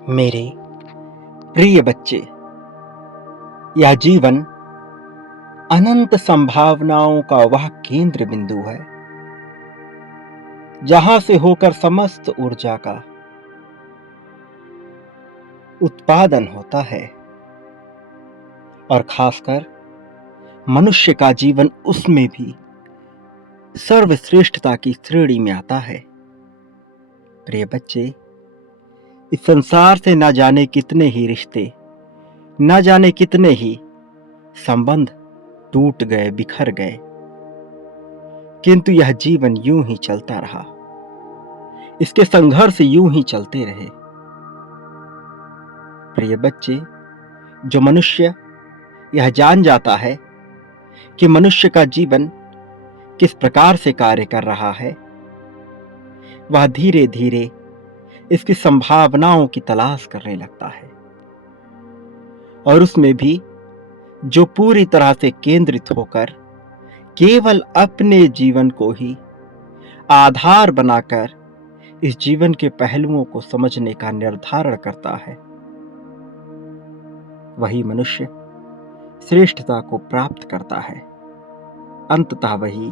मेरे प्रिय बच्चे, यह जीवन अनंत संभावनाओं का वह केंद्र बिंदु है जहां से होकर समस्त ऊर्जा का उत्पादन होता है और खासकर मनुष्य का जीवन उसमें भी सर्वश्रेष्ठता की श्रेणी में आता है। प्रिय बच्चे, इस संसार से न जाने कितने ही रिश्ते, न जाने कितने ही संबंध टूट गए, बिखर गए, किंतु यह जीवन यूं ही चलता रहा। इसके संघर्ष यूं ही चलते रहे। प्रिय बच्चे, जो मनुष्य यह जान जाता है कि मनुष्य का जीवन किस प्रकार से कार्य कर रहा है, वह धीरे धीरे इसकी संभावनाओं की तलाश करने लगता है और उसमें भी जो पूरी तरह से केंद्रित होकर केवल अपने जीवन को ही आधार बनाकर इस जीवन के पहलुओं को समझने का निर्धारण करता है, वही मनुष्य श्रेष्ठता को प्राप्त करता है। अंततः वही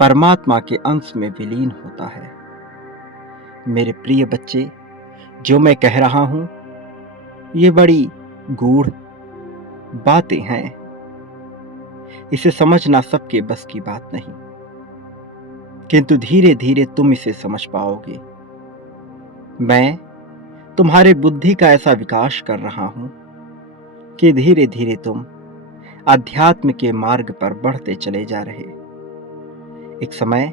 परमात्मा के अंश में विलीन होता है। मेरे प्रिय बच्चे, जो मैं कह रहा हूं ये बड़ी गूढ़ बातें हैं। इसे समझना सबके बस की बात नहीं, किंतु धीरे धीरे तुम इसे समझ पाओगे। मैं तुम्हारे बुद्धि का ऐसा विकास कर रहा हूं कि धीरे धीरे तुम अध्यात्म के मार्ग पर बढ़ते चले जा रहे। एक समय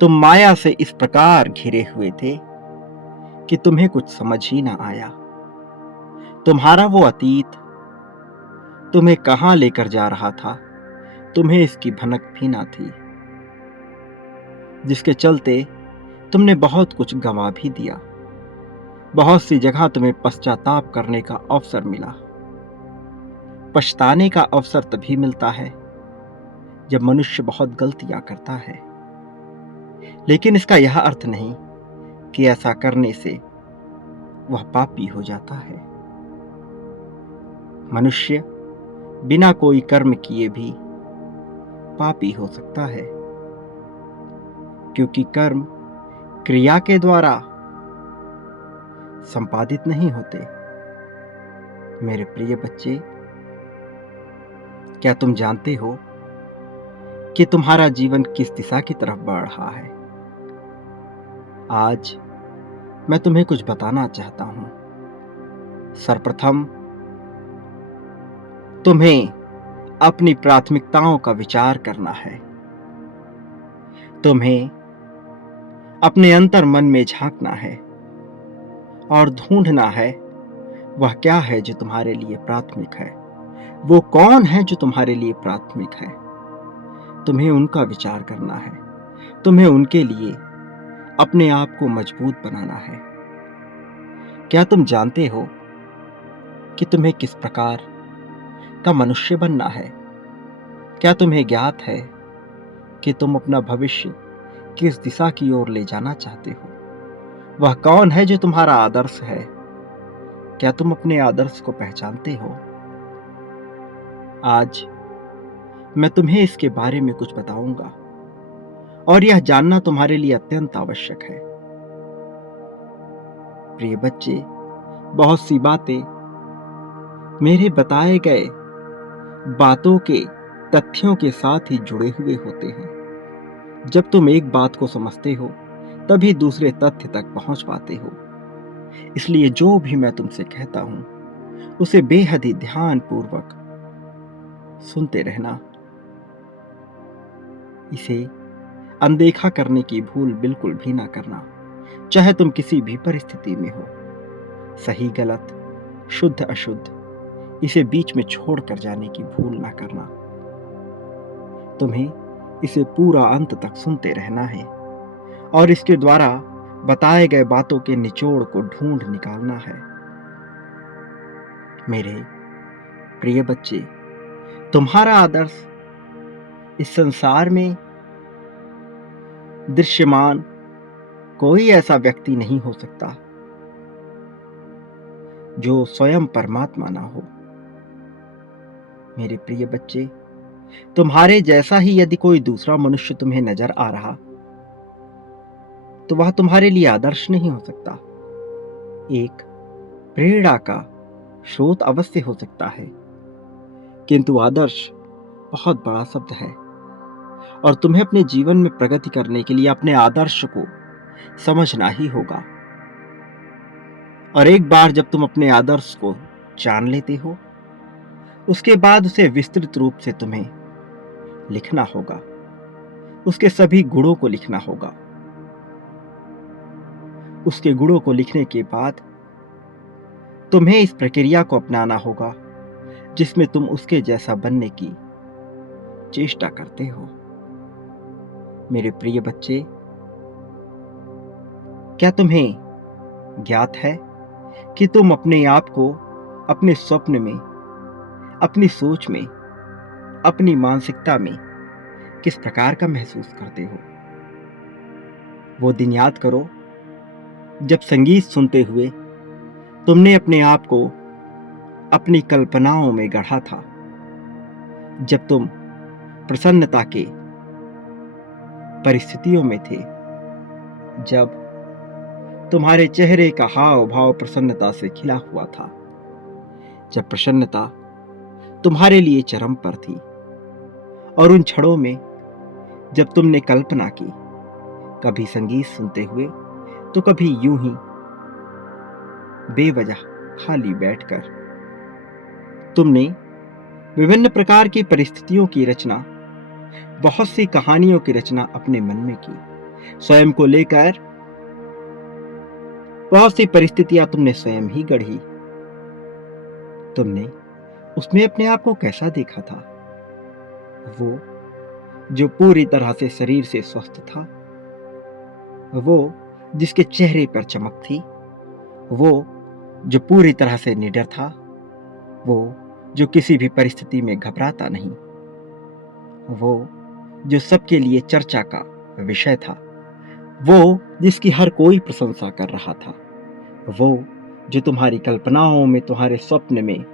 तुम माया से इस प्रकार घिरे हुए थे कि तुम्हें कुछ समझ ही ना आया। तुम्हारा वो अतीत तुम्हें कहां लेकर जा रहा था, तुम्हें इसकी भनक भी ना थी, जिसके चलते तुमने बहुत कुछ गंवा भी दिया। बहुत सी जगह तुम्हें पश्चाताप करने का अवसर मिला। पछताने का अवसर तभी मिलता है जब मनुष्य बहुत गलतियां करता है, लेकिन इसका यह अर्थ नहीं कि ऐसा करने से वह पापी हो जाता है। मनुष्य बिना कोई कर्म किए भी पापी हो सकता है, क्योंकि कर्म क्रिया के द्वारा संपादित नहीं होते। मेरे प्रिय बच्चे, क्या तुम जानते हो कि तुम्हारा जीवन किस दिशा की तरफ बढ़ रहा है? आज मैं तुम्हें कुछ बताना चाहता हूं। सर्वप्रथम तुम्हें अपनी प्राथमिकताओं का विचार करना है। तुम्हें अपने अंतर मन में झांकना है और ढूंढना है वह क्या है जो तुम्हारे लिए प्राथमिक है, वो कौन है जो तुम्हारे लिए प्राथमिक है। तुम्हें उनका विचार करना है। तुम्हें उनके लिए अपने आप को मजबूत बनाना है। क्या तुम जानते हो कि तुम्हें किस प्रकार का मनुष्य बनना है? क्या तुम्हें ज्ञात है कि तुम अपना भविष्य किस दिशा की ओर ले जाना चाहते हो? वह कौन है जो तुम्हारा आदर्श है? क्या तुम अपने आदर्श को पहचानते हो? आज मैं तुम्हें इसके बारे में कुछ बताऊंगा और यह जानना तुम्हारे लिए अत्यंत आवश्यक है। प्रिय बच्चे, बहुत सी बातें मेरे बताए गए बातों के तथ्यों के साथ ही जुड़े हुए होते हैं। जब तुम एक बात को समझते हो तभी दूसरे तथ्य तक पहुंच पाते हो। इसलिए जो भी मैं तुमसे कहता हूं उसे बेहद ही ध्यानपूर्वक सुनते रहना। इसे अनदेखा करने की भूल बिल्कुल भी ना करना, चाहे तुम किसी भी परिस्थिति में हो। सही गलत, शुद्ध अशुद्ध, इसे बीच में छोड़कर जाने की भूल ना करना। तुम्हें इसे पूरा अंत तक सुनते रहना है और इसके द्वारा बताए गए बातों के निचोड़ को ढूंढ निकालना है। मेरे प्रिय बच्चे, तुम्हारा आदर्श इस संसार में दृश्यमान कोई ऐसा व्यक्ति नहीं हो सकता जो स्वयं परमात्मा ना हो। मेरे प्रिय बच्चे, तुम्हारे जैसा ही यदि कोई दूसरा मनुष्य तुम्हें नजर आ रहा, तो वह तुम्हारे लिए आदर्श नहीं हो सकता। एक प्रेरणा का स्रोत अवश्य हो सकता है, किंतु आदर्श बहुत बड़ा शब्द है और तुम्हें अपने जीवन में प्रगति करने के लिए अपने आदर्श को समझना ही होगा। और एक बार जब तुम अपने आदर्श को जान लेते हो, उसके बाद उसे विस्तृत रूप से तुम्हें लिखना होगा, उसके सभी गुणों को लिखना होगा। उसके गुणों को लिखने के बाद तुम्हें इस प्रक्रिया को अपनाना होगा जिसमें तुम उसके जैसा बनने की चेष्टा करते हो। मेरे प्रिय बच्चे, क्या तुम्हें ज्ञात है कि तुम अपने आप को अपने स्वप्न में, अपनी सोच में, अपनी मानसिकता में किस प्रकार का महसूस करते हो? वो दिन याद करो जब संगीत सुनते हुए तुमने अपने आप को अपनी कल्पनाओं में गढ़ा था, जब तुम प्रसन्नता के परिस्थितियों में थे, जब तुम्हारे चेहरे का हाव भाव प्रसन्नता से खिला हुआ था, जब प्रसन्नता तुम्हारे लिए चरम पर थी। और उन क्षणों में जब तुमने कल्पना की, कभी संगीत सुनते हुए तो कभी यूं ही बेवजह खाली बैठकर, तुमने विभिन्न प्रकार की परिस्थितियों की रचना, बहुत सी कहानियों की रचना अपने मन में की। स्वयं को लेकर बहुत सी परिस्थितियां तुमने स्वयं ही गढ़ी। तुमने उसमें अपने आप को कैसा देखा था? वो जो पूरी तरह से शरीर से स्वस्थ था, वो जिसके चेहरे पर चमक थी, वो जो पूरी तरह से निडर था, वो जो किसी भी परिस्थिति में घबराता नहीं, वो जो सबके लिए चर्चा का विषय था, वो जिसकी हर कोई प्रशंसा कर रहा था, वो जो तुम्हारी कल्पनाओं में, तुम्हारे स्वप्न में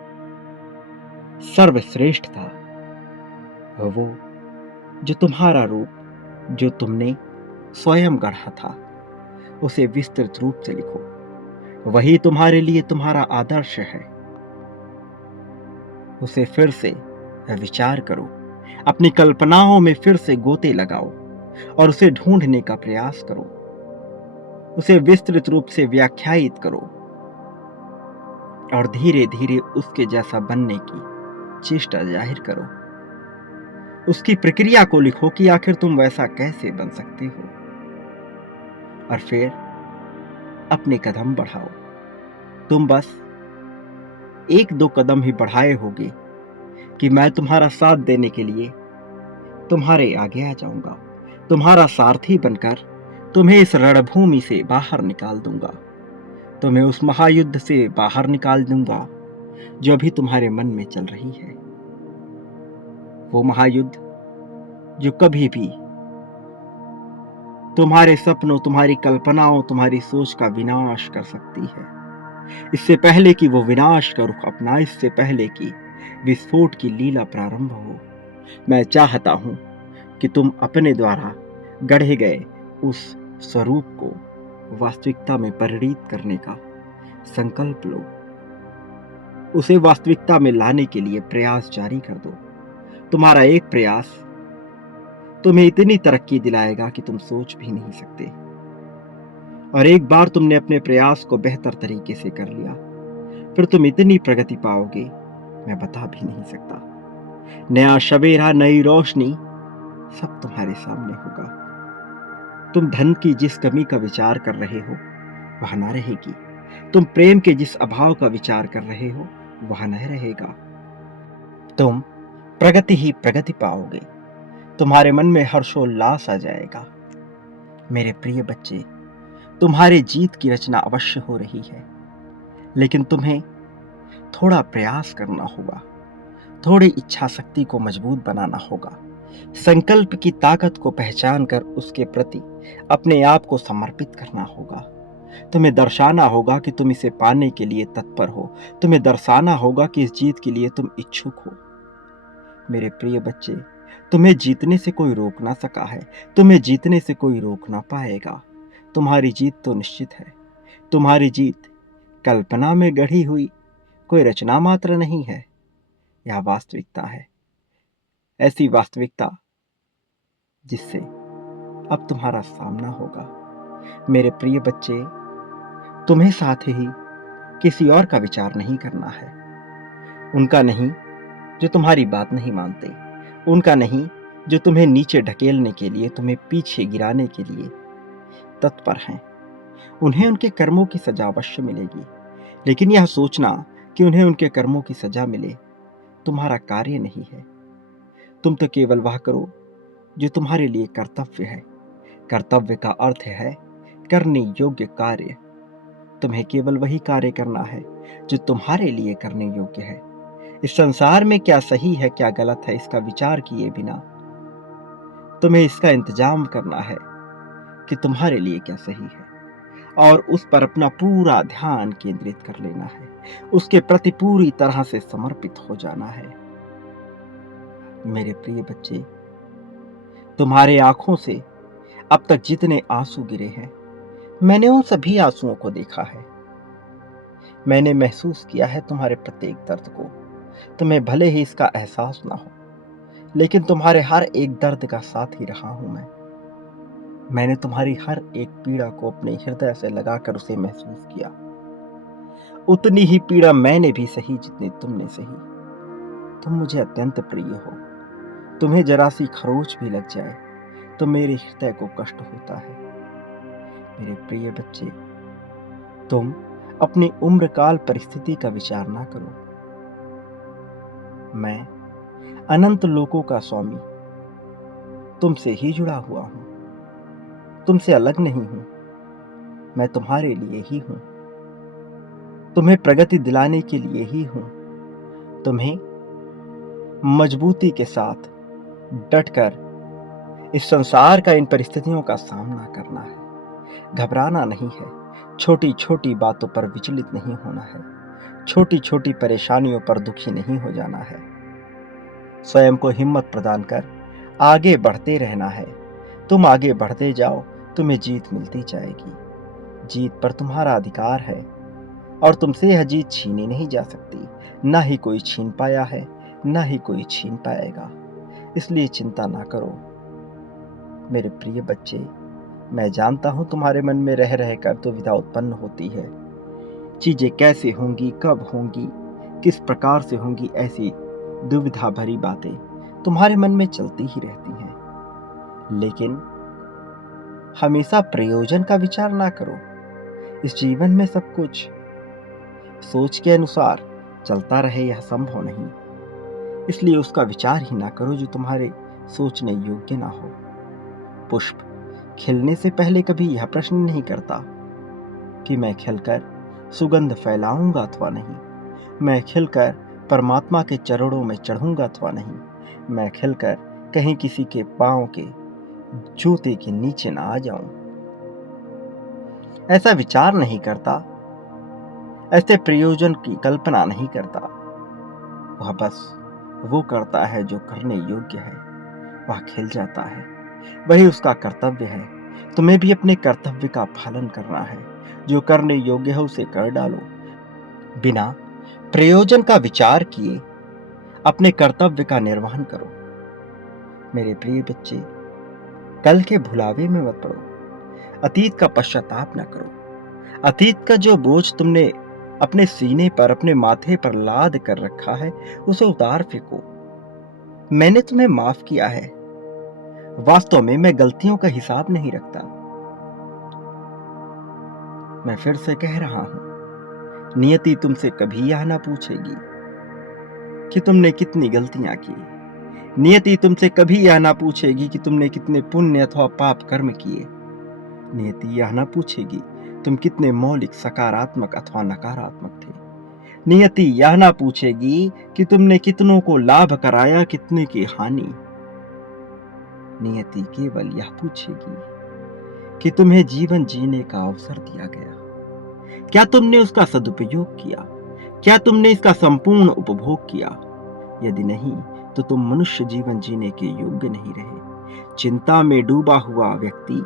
सर्वश्रेष्ठ था, वो जो तुम्हारा रूप, जो तुमने स्वयं गढ़ा था, उसे विस्तृत रूप से लिखो। वही तुम्हारे लिए तुम्हारा आदर्श है। उसे फिर से विचार करो, अपनी कल्पनाओं में फिर से गोते लगाओ और उसे ढूंढने का प्रयास करो। उसे विस्तृत रूप से व्याख्यायित करो और धीरे धीरे उसके जैसा बनने की चेष्टा जाहिर करो। उसकी प्रक्रिया को लिखो कि आखिर तुम वैसा कैसे बन सकते हो, और फिर अपने कदम बढ़ाओ। तुम बस एक दो कदम ही बढ़ाए होगे कि मैं तुम्हारा साथ देने के लिए तुम्हारे आगे आ जाऊंगा, तुम्हारा सारथी बनकर तुम्हें इस रणभूमि से बाहर निकाल दूंगा, तुम्हें उस महायुद्ध से बाहर निकाल दूंगा जो अभी तुम्हारे मन में चल रही है। वो महायुद्ध जो कभी भी तुम्हारे सपनों, तुम्हारी कल्पनाओं, तुम्हारी सोच का विनाश कर सकती है। इससे पहले कि वो विनाश का रुख अपना, इससे पहले कि विस्फोट की लीला प्रारंभ हो, मैं चाहता हूं कि तुम अपने द्वारा गढ़े गए उस स्वरूप को वास्तविकता में परिणित करने का संकल्प लो। उसे वास्तविकता में लाने के लिए प्रयास जारी कर दो। तुम्हारा एक प्रयास तुम्हें इतनी तरक्की दिलाएगा कि तुम सोच भी नहीं सकते। और एक बार तुमने अपने प्रयास को बेहतर तरीके से कर लिया, फिर तुम इतनी प्रगति पाओगे मैं बता भी नहीं सकता। नया सवेरा, नई रोशनी सब तुम्हारे सामने होगा। तुम धन की जिस कमी का विचार कर रहे हो वह न रहेगी। तुम प्रेम के जिस अभाव का विचार कर रहे हो वह न रहेगा। तुम प्रगति ही प्रगति पाओगे। तुम्हारे मन में हर्षोल्लास आ जाएगा। मेरे प्रिय बच्चे, तुम्हारे जीत की रचना अवश्य हो रही है, लेकिन तुम्हें थोड़ा प्रयास करना होगा, थोड़ी इच्छा शक्ति को मजबूत बनाना होगा, संकल्प की ताकत को पहचान कर उसके प्रति अपने आप को समर्पित करना होगा। तुम्हें दर्शाना होगा कि तुम इसे पाने के लिए तत्पर हो। तुम्हें दर्शाना होगा कि इस जीत के लिए तुम इच्छुक हो। मेरे प्रिय बच्चे, तुम्हें जीतने से कोई रोक ना सका है। तुम्हें जीतने से कोई रोक ना पाएगा। तुम्हारी जीत तो निश्चित है। तुम्हारी जीत कल्पना में गढ़ी हुई कोई रचना मात्र नहीं है, यह वास्तविकता है। ऐसी वास्तविकता जिससे अब तुम्हारा सामना होगा। मेरे प्रिय बच्चे, तुम्हें साथ ही किसी और का विचार नहीं करना है। उनका नहीं जो तुम्हारी बात नहीं मानते, उनका नहीं जो तुम्हें नीचे ढकेलने के लिए, तुम्हें पीछे गिराने के लिए तत्पर हैं। उन्हें उनके कर्मों की सजा अवश्य मिलेगी, लेकिन यह सोचना कि उन्हें उनके कर्मों की सजा मिले तुम्हारा कार्य नहीं है। तुम तो केवल वह करो जो तुम्हारे लिए कर्तव्य है। कर्तव्य का अर्थ है करने योग्य कार्य। तुम्हें केवल वही कार्य करना है जो तुम्हारे लिए करने योग्य है। इस संसार में क्या सही है क्या गलत है इसका विचार किए बिना तुम्हें इसका इंतजाम करना है कि तुम्हारे लिए क्या सही है, और उस पर अपना पूरा ध्यान केंद्रित कर लेना है। उसके प्रति पूरी तरह से समर्पित हो जाना है। मेरे प्रिय बच्चे, तुम्हारे आंखों से अब तक जितने आंसू गिरे हैं, मैंने उन सभी आंसुओं को देखा है। मैंने महसूस किया है तुम्हारे प्रत्येक दर्द को। तुम्हें भले ही इसका एहसास ना हो, लेकिन तुम्हारे हर एक दर्द का साथ ही रहा हूं मैं। मैंने तुम्हारी हर एक पीड़ा को अपने हृदय से लगाकर उसे महसूस किया। उतनी ही पीड़ा मैंने भी सही जितनी तुमने सही। तुम मुझे अत्यंत प्रिय हो। तुम्हें जरा सी खरोच भी लग जाए तो मेरे हृदय को कष्ट होता है। मेरे प्रिय बच्चे, तुम अपनी उम्र काल परिस्थिति का विचार ना करो। मैं अनंत लोकों का स्वामी तुमसे ही जुड़ा हुआ हूं। तुमसे अलग नहीं हूं। मैं तुम्हारे लिए ही हूं। तुम्हें प्रगति दिलाने के लिए ही हूं। तुम्हें मजबूती के साथ डटकर इस संसार का इन परिस्थितियों का सामना करना है। घबराना नहीं है। छोटी छोटी बातों पर विचलित नहीं होना है। छोटी छोटी परेशानियों पर दुखी नहीं हो जाना है। स्वयं को हिम्मत प्रदान कर आगे बढ़ते रहना है। तुम आगे बढ़ते जाओ, तुम्हें जीत मिलती जाएगी। जीत पर तुम्हारा अधिकार है और तुमसे यह जीत छीनी नहीं जा सकती। ना ही कोई छीन पाया है, ना ही कोई छीन पाएगा। इसलिए चिंता ना करो। मेरे प्रिय बच्चे, मैं जानता हूं तुम्हारे मन में रह रहकर दुविधा उत्पन्न होती है। चीजें कैसे होंगी, कब होंगी, किस प्रकार से होंगी, ऐसी दुविधा भरी बातें तुम्हारे मन में चलती ही रहती हैं। लेकिन हमेशा प्रयोजन का विचार ना करो। इस जीवन में सब कुछ सोच के अनुसार चलता रहे यह संभव नहीं। इसलिए उसका विचार ही ना करो जो तुम्हारे सोचने योग्य ना हो। पुष्प खिलने से पहले कभी यह प्रश्न नहीं करता कि मैं खिलकर सुगंध फैलाऊंगा अथवा नहीं। मैं खिलकर परमात्मा के चरणों में चढ़ूंगा अथवा नहीं। मैं खिलकर कहीं किसी के पांव के जूते के नीचे ना आ जाऊं। ऐसा विचार नहीं करता, ऐसे प्रयोजन की कल्पना नहीं करता। वह बस वो करता है जो करने योग्य है। वह खिल जाता है, वही उसका कर्तव्य है। तुम्हें भी अपने कर्तव्य का पालन करना है। जो करने योग्य है उसे कर डालो। बिना प्रयोजन का विचार किए अपने कर्तव्य का निर्वहन करो। मेरे प्रिय बच्चे, कल के भुलावे में मत पड़ो। अतीत का पश्चाताप न करो। अतीत का जो बोझ तुमने अपने सीने पर, अपने माथे पर लाद कर रखा है, उसे उतार फेंको। मैंने तुम्हें माफ किया है। वास्तव में मैं गलतियों का हिसाब नहीं रखता। मैं फिर से कह रहा हूं, नियति तुमसे कभी यह ना पूछेगी कि तुमने कितनी गलतियां की। नियति तुमसे कभी यह ना पूछेगी कि तुमने कितने पुण्य अथवा पाप कर्म किए। नियति यह ना पूछेगी तुम कितने मौलिक, सकारात्मक अथवा नकारात्मक थे। नियति यह ना पूछेगी कि तुमने कितनों को लाभ कराया, कितने की हानि। नियति केवल यह पूछेगी कि तुम्हें जीवन जीने का अवसर दिया गया। क्या तुमने उसका सदुपयोग किया? क्या तुमने इसका संपूर्ण उपभोग किया? यदि नहीं, तो तुम मनुष्य जीवन जीने के योग्य नहीं रहे। चिंता में डूबा हुआ व्यक्ति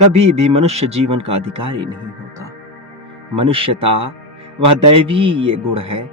कभी भी मनुष्य जीवन का अधिकारी नहीं होता। मनुष्यता वह दैवीय गुण है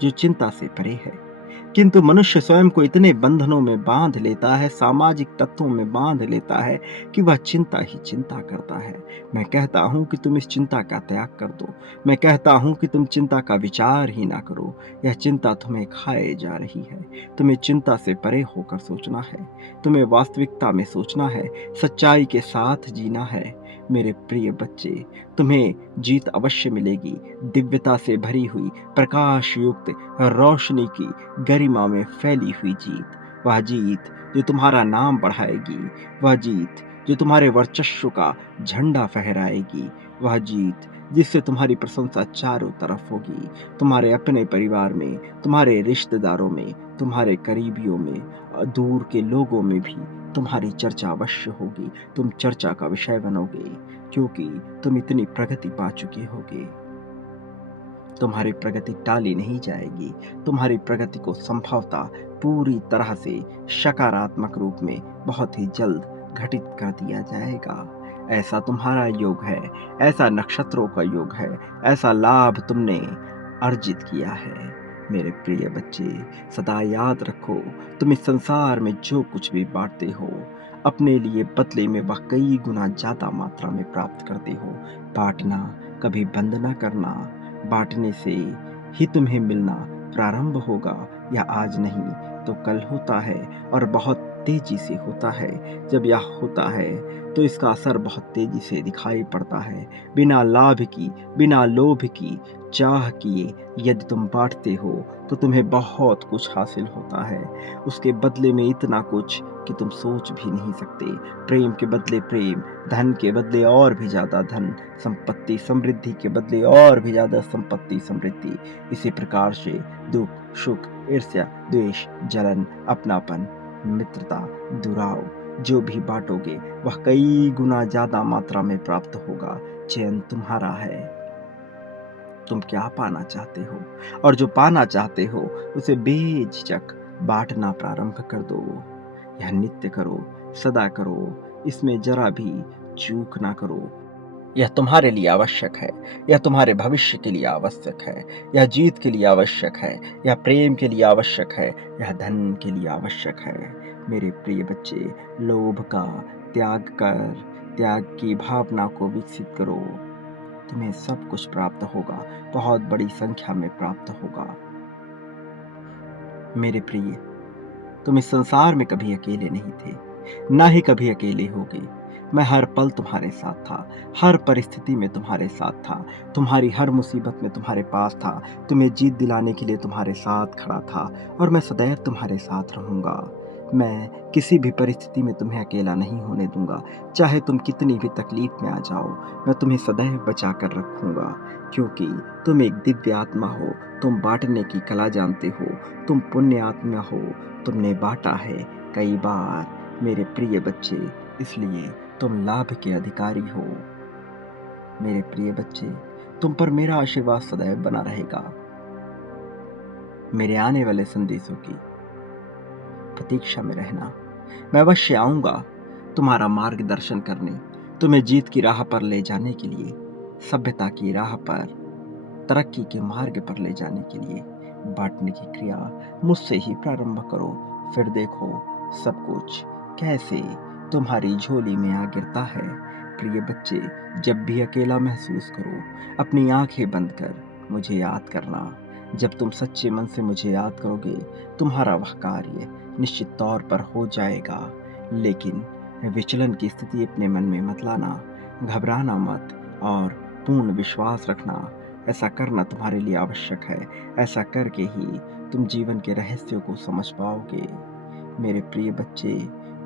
जो चिंता से परे है। किंतु मनुष्य स्वयं को इतने बंधनों में बांध लेता है, सामाजिक तत्वों में बांध लेता है कि वह चिंता ही चिंता करता है। मैं कहता हूं कि तुम इस चिंता का त्याग कर दो। मैं कहता हूं कि तुम चिंता का विचार ही ना करो। यह चिंता तुम्हें खाए जा रही है। तुम्हें चिंता से परे होकर सोचना है। तुम्हें वास्तविकता में सोचना है, सच्चाई के साथ जीना है। मेरे प्रिय बच्चे, तुम्हें जीत अवश्य मिलेगी। दिव्यता से भरी हुई, प्रकाश युक्त रोशनी की गरिमा में फैली हुई जीत। वह जीत जो तुम्हारा नाम बढ़ाएगी। वह जीत जो तुम्हारे वर्चस्व का झंडा फहराएगी। वह जीत जिससे तुम्हारी प्रशंसा चारों तरफ होगी। तुम्हारे अपने परिवार में, तुम्हारे रिश्तेदारों में, तुम्हारे करीबियों में, दूर के लोगों में भी तुम्हारी चर्चा अवश्य होगी। तुम चर्चा का विषय बनोगे, क्योंकि तुम इतनी प्रगति पा चुके होगे। तुम्हारी प्रगति टाली नहीं जाएगी। तुम्हारी प्रगति को संभवतः पूरी तरह से सकारात्मक रूप में बहुत ही जल्द घटित कर दिया जाएगा। ऐसा तुम्हारा योग है, ऐसा नक्षत्रों का योग है, ऐसा लाभ तुमने अर्जित किया है। मेरे प्रिय बच्चे, सदा याद रखो, तुम इस संसार में जो कुछ भी बांटते हो, अपने लिए बदले में वह कई गुना ज्यादा मात्रा में प्राप्त करते हो। बांटना कभी बंद न करना। बांटने से ही तुम्हें मिलना प्रारंभ होगा। या आज नहीं तो कल होता है, और बहुत तेजी से होता है। जब यह होता है तो इसका असर बहुत तेजी से दिखाई पड़ता है। बिना लाभ की, बिना लोभ की, चाह किए यदि तुम बांटते हो तो तुम्हें बहुत कुछ हासिल होता है। उसके बदले में इतना कुछ कि तुम सोच भी नहीं सकते। प्रेम के बदले प्रेम, धन के बदले और भी ज्यादा धन, संपत्ति समृद्धि के बदले और भी ज्यादा संपत्ति समृद्धि। इसी प्रकार से दुख, सुख, ईर्ष्या, द्वेष, जलन, अपनापन, मित्रता, दुराव, जो भी बांटोगे वह कई गुना ज्यादा मात्रा में प्राप्त होगा। चयन तुम्हारा है। तुम क्या पाना चाहते हो, और जो पाना चाहते हो उसे बेझिझक बांटना प्रारंभ कर दो। यह नित्य करो, सदा करो, इसमें जरा भी चूक ना करो। यह तुम्हारे लिए आवश्यक है। यह तुम्हारे भविष्य के लिए आवश्यक है। यह जीत के लिए आवश्यक है। यह प्रेम के लिए आवश्यक है। यह धन के लिए आवश्यक है। मेरे प्रिय बच्चे, लोभ का त्याग कर त्याग की भावना को विकसित करो। तुम्हें सब कुछ प्राप्त होगा, बहुत बड़ी संख्या में प्राप्त होगा। मेरे प्रिय, तुम इस संसार में कभी अकेले नहीं थे, ना ही कभी अकेले होगे। मैं हर पल तुम्हारे साथ था, हर परिस्थिति में तुम्हारे साथ था, तुम्हारी हर मुसीबत में तुम्हारे पास था, तुम्हें जीत दिलाने के लिए तुम्हारे साथ खड़ा था, और मैं सदैव तुम्हारे साथ रहूंगा। मैं किसी भी परिस्थिति में तुम्हें अकेला नहीं होने दूंगा। चाहे तुम कितनी भी तकलीफ में आ जाओ, मैं तुम्हें सदैव बचा कर रखूंगा, क्योंकि तुम एक दिव्य आत्मा हो। तुम बांटने की कला जानते हो, तुम पुण्य आत्मा हो, तुमने बांटा है कई बार। मेरे प्रिय बच्चे, इसलिए तुम लाभ के अधिकारी हो। मेरे प्रिय बच्चे, तुम पर मेरा आशीर्वाद सदैव बना रहेगा। मेरे आने वाले संदेशों की प्रतीक्षा में रहना। मैं अवश्य आऊंगा तुम्हारा मार्गदर्शन करने, तुम्हें जीत की राह पर ले जाने के लिए, सभ्यता की राह पर, तरक्की के मार्ग पर ले जाने के लिए। बांटने की क्रिया मुझसे ही प्रारंभ करो, फिर देखो सब कुछ कैसे तुम्हारी झोली में आ गिरता है। प्रिय बच्चे, जब भी अकेला महसूस करो, अपनी आंखें बंद कर मुझे याद करना। जब तुम सच्चे मन से मुझे याद करोगे, तुम्हारा वह कार्य निश्चित तौर पर हो जाएगा। लेकिन विचलन की स्थिति अपने मन में मत लाना, घबराना मत, और पूर्ण विश्वास रखना। ऐसा करना तुम्हारे लिए आवश्यक है। ऐसा करके ही तुम जीवन के रहस्यों को समझ पाओगे। मेरे प्रिय बच्चे,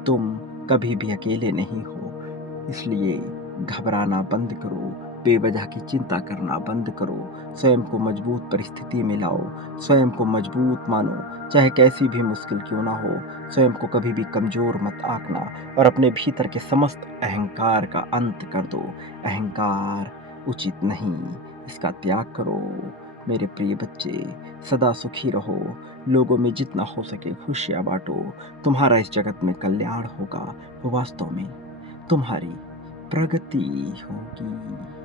तुम कभी भी अकेले नहीं हो, इसलिए घबराना बंद करो, बेवजह की चिंता करना बंद करो। स्वयं को मजबूत परिस्थिति में लाओ। स्वयं को मजबूत मानो, चाहे कैसी भी मुश्किल क्यों ना हो। स्वयं को कभी भी कमज़ोर मत आंकना और अपने भीतर के समस्त अहंकार का अंत कर दो। अहंकार उचित नहीं, इसका त्याग करो। मेरे प्रिय बच्चे, सदा सुखी रहो। लोगों में जितना हो सके खुशियाँ बाँटो। तुम्हारा इस जगत में कल्याण होगा। वास्तव में तुम्हारी प्रगति होगी।